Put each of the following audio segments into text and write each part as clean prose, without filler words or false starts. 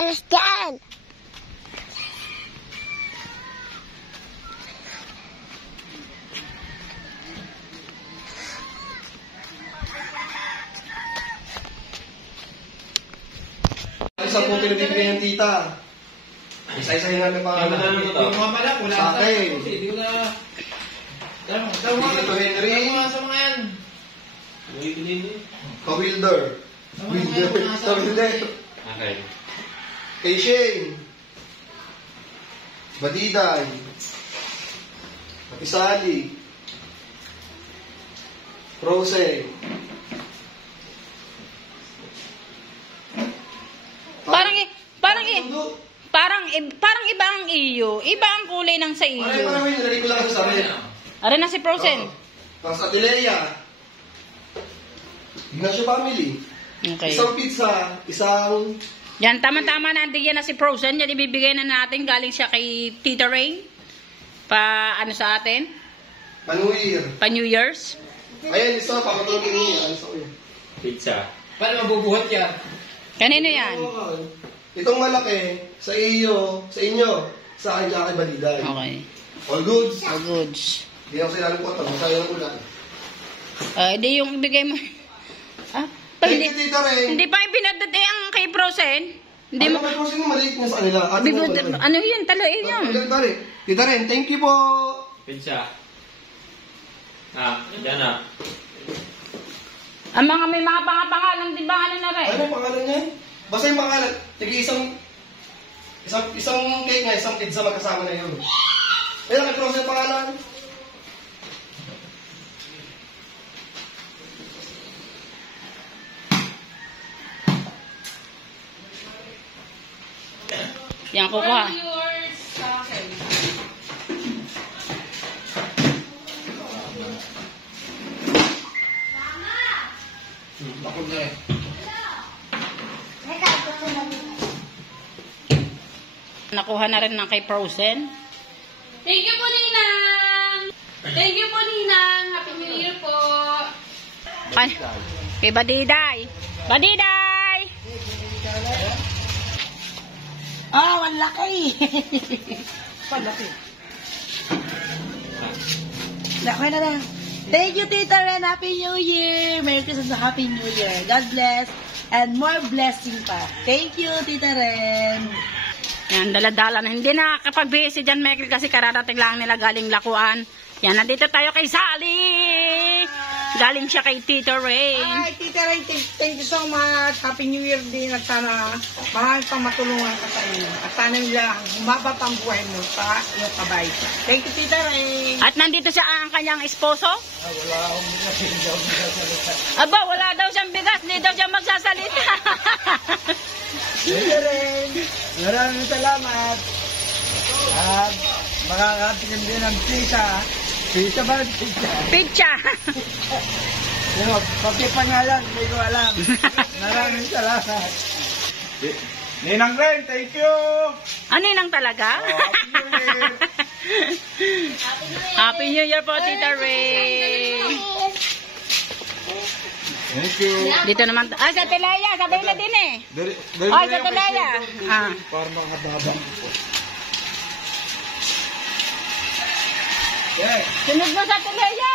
Sebastian. Isa po pinabibigyan ng tita. Isa-isahin natin pangalan. Sa akin. Dito Henry. Kawilder. Kawilder. Okay. Kay Shane. Badiday. Isali. Rose. Parang iba ang iyo. Iba ang kulay ng sa iyo. Marami, nalagay ko lang sa rin. Are na si Frozen. Tapos Atilea. Ignacio family. Okay. Isang pizza, isang... Yan, tama-tama na. Andiyan na si Frozen. Yan, ibibigay na natin. Galing siya kay Tita Rain. Ano sa atin? Panuir. Pa-New Year's. Ayan, isa, papatulogin niya. Pizza. Paano mabubuhat yan? Kanino yan? Itong malaki, sa inyo, sa akin kay Baliday. Okay. All goods. All goods. Hindi ako sinalungkot, masaya ng ulan. Hindi yung ibigay mo. Thank you, Tita Ren. Hindi pa ibinadad ang kay Frozen. Hindi mo. Kay Frozen maliit na sa kanila. Ano yun? Taloy yun. Tita Ren, thank you po. Pizza. Yan na. Ang mga may mga pangalan, di ba ano na rin? Ano pangalan niya? Basta yung pangalan. Tigi isang cake nga, isang pizza magkasama na yun. Ayun, kay Frozen yung pangalan. Yan, kukuha. Bakod na eh. Nakuha na rin ng kay Frozen. Thank you po, Ninang! Thank you po, Ninang! Happy New Year po! Kay Badiday! Badiday! Oh, ang laki. Palaki. Laki na lang. Thank you, Tita Ren. Happy New Year. Merry Christmas and Happy New Year. God bless. And more blessing pa. Thank you, Tita Ren. Yan, dala-dala na. Hindi na kapag si John Michael kasi kararating lang nila galing Lakuan. Yan, nandito tayo kay Sally. Galing siya kay Tita Ren. Hi, Tita Ren. Thank you so much. Happy New Year din. At sana marami pang matulungan ka sa inyo. At sana nila humaba pang buhay mo sa iyong kabay. Thank you, Tita Ren. At nandito siya ang kanyang esposo. Wala akong bigas. Aba, wala daw siyang bigas. Hindi daw siya magsasalita. Tita Ren, maraming salamat. At makakatingin din ng pizza. Pizza ba? Pizza. Pero, pati pangalan, hindi ko alam. Maraming salamat. Ninang Ren, thank you! Ano yun talaga? Happy New Year po, Tita Ray. Thank you. Dito naman. Sa Telaya. Sabay na din eh. Sa Telaya. Para makababang po. Sunod mo sa Telaya.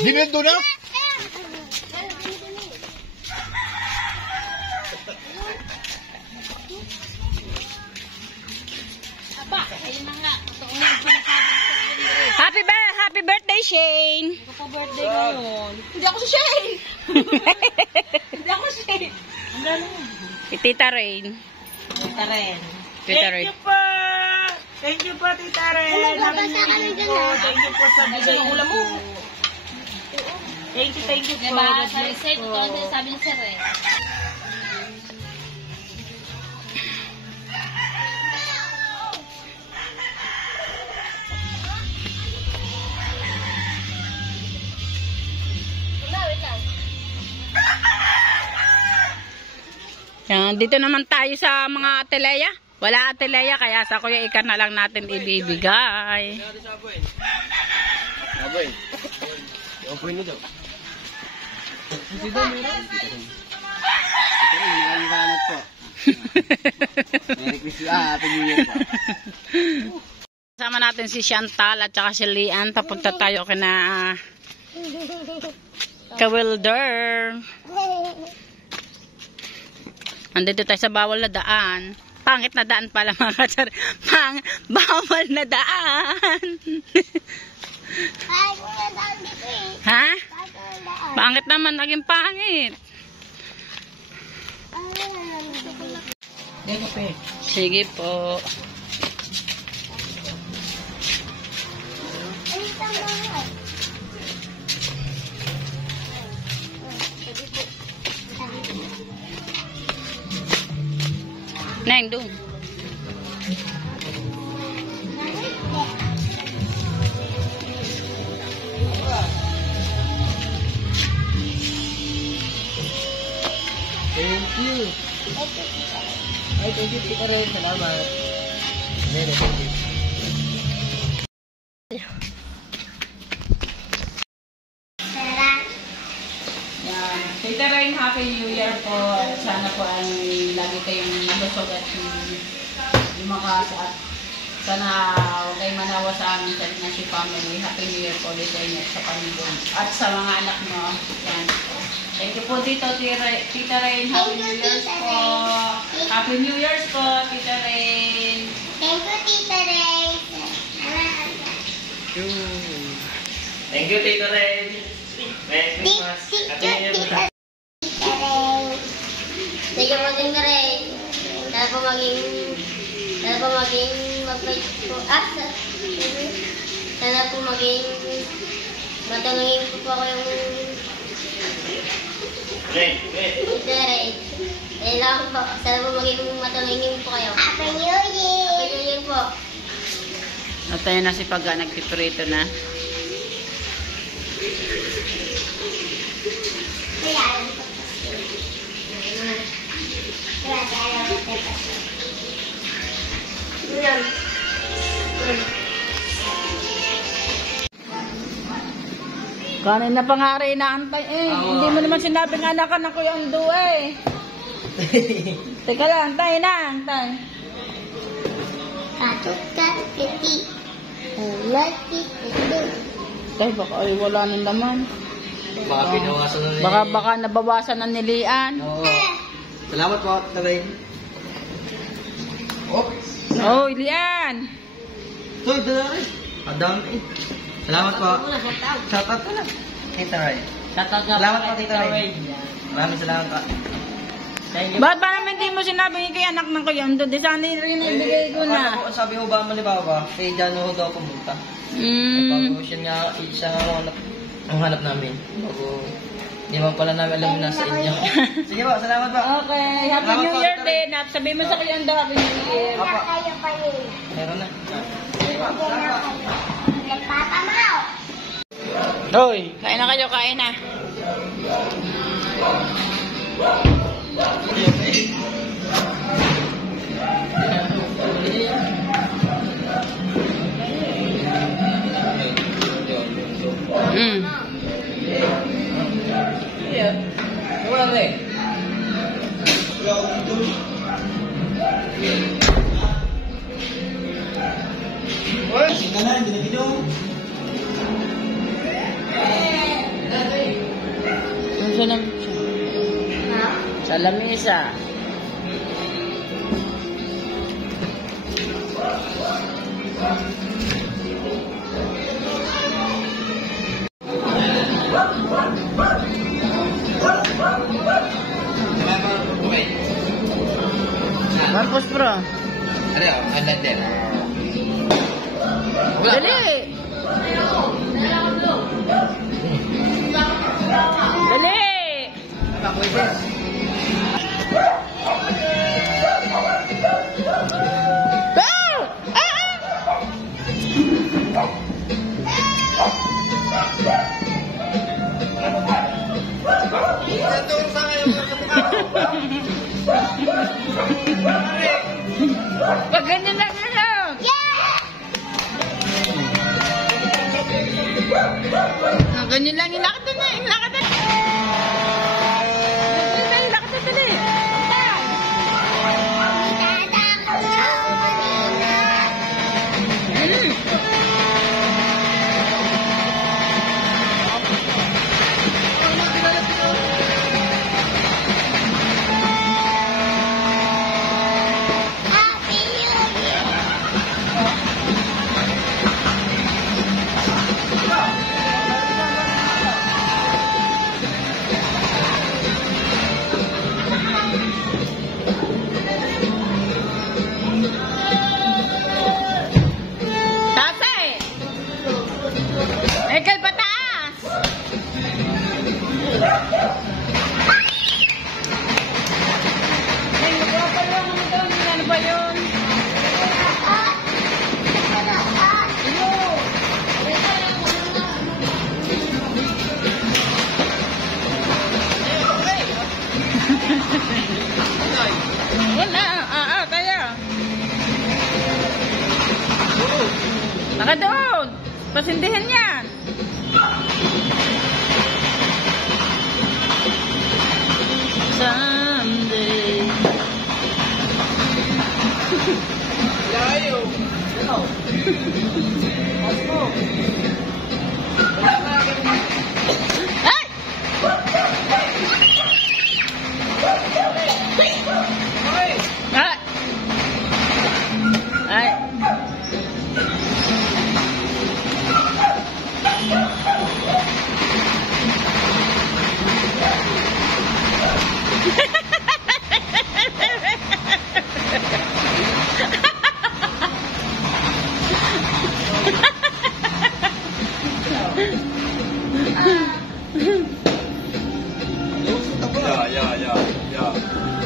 Dinendo na? Happy birthday, Shane. Happy birthday ngayon. Hindi ako si Shane! Hindi ako si Shane. Tita Rain. Tita Ren. Tita Rain. Thank you po, Tita Ren. Thank you po sa bigay ng ulam mo. Thank you po. Diba? Sabi ni Sir eh. Yan, dito naman tayo sa mga atelaya. Wala atelaya, kaya sa Kuya Ika na lang natin ibibigay. Aboy. Aboy na daw. Salamat po. Merry Christmas. Happy New Year po. Kasama natin si Chantal at saka si Lian. Papunta tayo kina Kawilder. Andito tayo sa bawal na daan. Pangit na daan pala mga kasar. Bawal na daan. Ha? Pangit naman, naging pangit. Sige po. Neng, doon. Thank you. Ay, thank you, Tita Ren. Salamat. Thank you. Yan. Tita Rain, Happy New Year po. Sana po ay lagi kayong malusog at lumakas at sana huwag kayong manawa sa amin sa Nashi family. Happy New Year po dito inyo sa pamilya at sa mga anak mo. Yan. Thank you po dito, Tita Rain. Happy New Year po. Happy New Year po, Tita Rain. Thank you, Tita Ray. Thank you, Tito Ren. Merry Christmas. Happy New Year po. Tita Ray. Thank you po, Tita Ray. Sana po maging mabait po. Sana po maging matangin po ako yung Tita Ray. Ayun lang po. Sana po maging matangin po kayo. Happy New Year! Happy New Year po. At tayo na si Pagga, nagpiprito na. Kanin na pangari na antay eh. Hindi mo naman sinabing anakan ako yung ando eh. Teka lang, antay na, antay. Tay, baka ay wala nang laman. Baka pinawasan na ni... Baka nabawasan na nilian. Oo. Salamat po, Tita Ren. Oh. Oh, Lian. Ito, Tita Ren. Adam eh. Salamat po. Shout out po lang. Tita Ren. Salamat po, Tita Ren. Maraming salamat po. Ba't ba naman di mo sinabi kay anak ng kuya? Di sana rin ibigay ko na. Ako, sabi ko ba malibawa, kay Jano ho daw pumunta. Bago siya ang hanap namin. Bago, di man pala namin alam na sa inyo. Sige po, salamat po. Okay, Happy Salamat New po, Year Tita Ren. din. Sabi mo sa kuya ang Happy New Year. Apa? Kayo pa rin. Meron na. Nagpapamaw. Hoy, kain na kayo, kain na. Wala na eh. Sige na, hindi na ginom. Saan na? Sa lamesa. Marcos Pro. Ano yun? Ano din? Dali! Dali! Ah! ganyan lang. Ilakad na na. Ilakad na. Ilakad na dali. Ekal pataas! Ay, nagwapa lang ano doon. Ano ba yun? Wala. Kaya. Naka doon. Pasindihan yan. Someday. Layo. Ano? Ako. Wala ka. Ay! Ay! Ay! Yeah.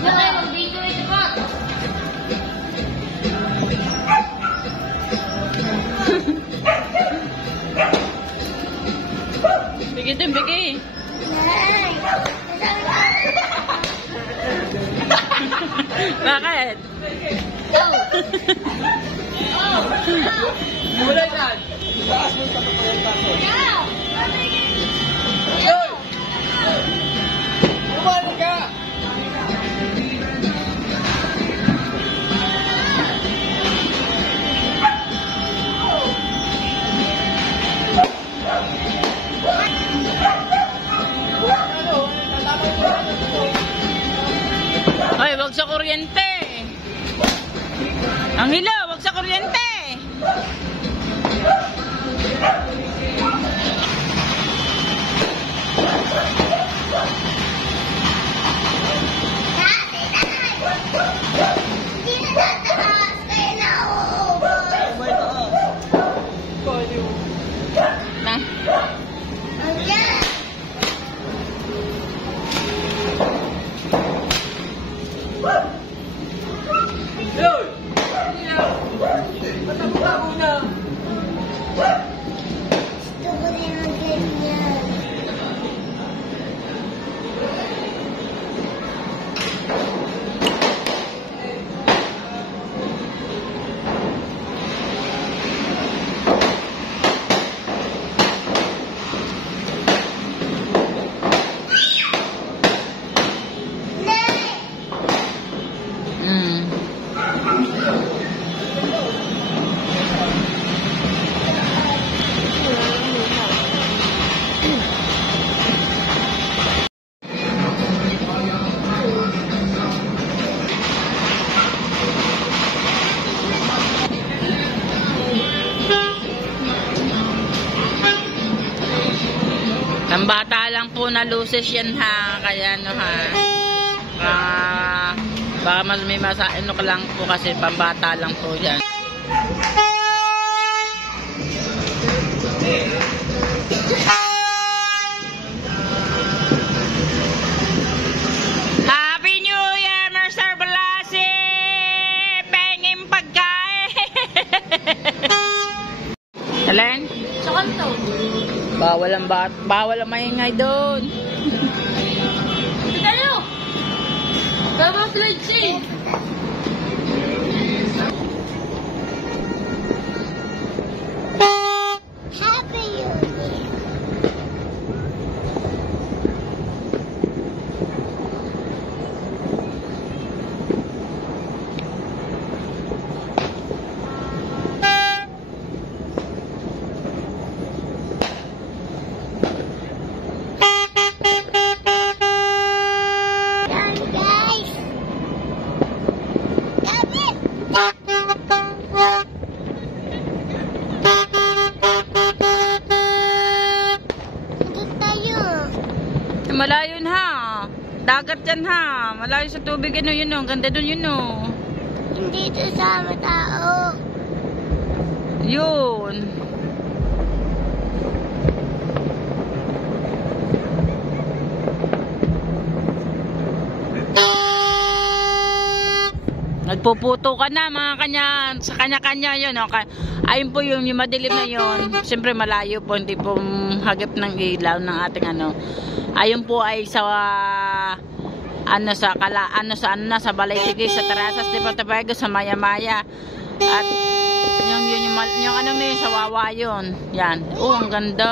Nakaya mag-video ito po. Bigay din, bigay. Bakit? Wala yan. Taas mo sa kapag-taso. Umano ka! Ay, wag sa kuryente. Ang hilo, wag sa kuryente. Na. Ang bata lang po na luces yan ha, kaya ano ha. Baka mas may masaino ka lang po kasi pambata lang po yan. Happy New Year, Mr. Blasi! Penging pagkain! Alin? Sa kanto. Bawal ang maingay doon. Tayo! Baba slide siya. Happy New Year. malayo ha. Dagat yan ha. Malayo sa tubig yun o. Ang ganda dun yun o. Hindi ito sama tao. Yun. Nagpuputo ka na mga kanya, sa kanya-kanya yun. Okay. Ayun po yung madilim na yun. Siyempre malayo po, hindi po hagip ng ilaw ng ating ano. Ayun po ay sa sa Balay-Tigi, sa Tarasas de Pantabago, sa Maya-Maya. At yung ano na yun, sa Wawa yun. Yan. Oh, ang ganda.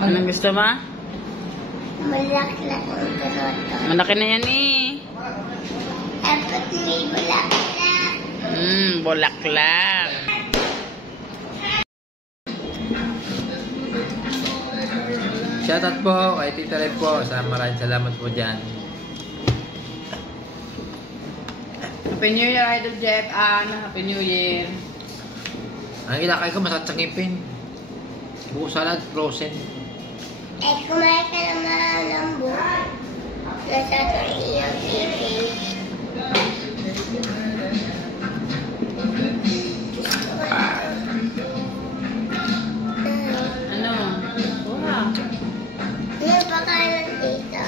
Anong gusto mo? Malaki lang ang karoto. Malaki na yan eh. Dapat may bulaklak. Bulaklak. Shoutout po kay Tita Red po. Maraming salamat po dyan. Happy New Year, Idol Jeff. Happy New Year. Ang ilakay ko masakit sa ngipin. Buko salad, frozen. Eh, kumain ka naman ng buhay. Nasa iyong ipin. Ano? Wow. Ano pa kanan dito?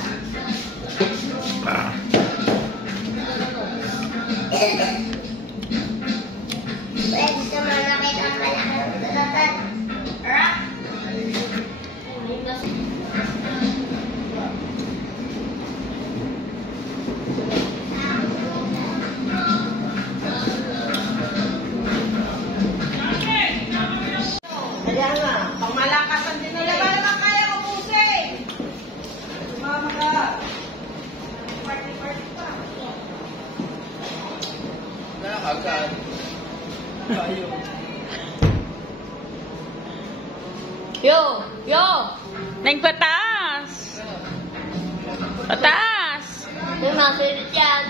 Pwede naman nakita ang malaki ng tulatan. Kaya nga, pang malakasan din nila. Wala naman kaya ko pusing. Mama ka. Party pa. Nakakagad. Ayaw. Yo! Neng patas! Patas! May masulit yan.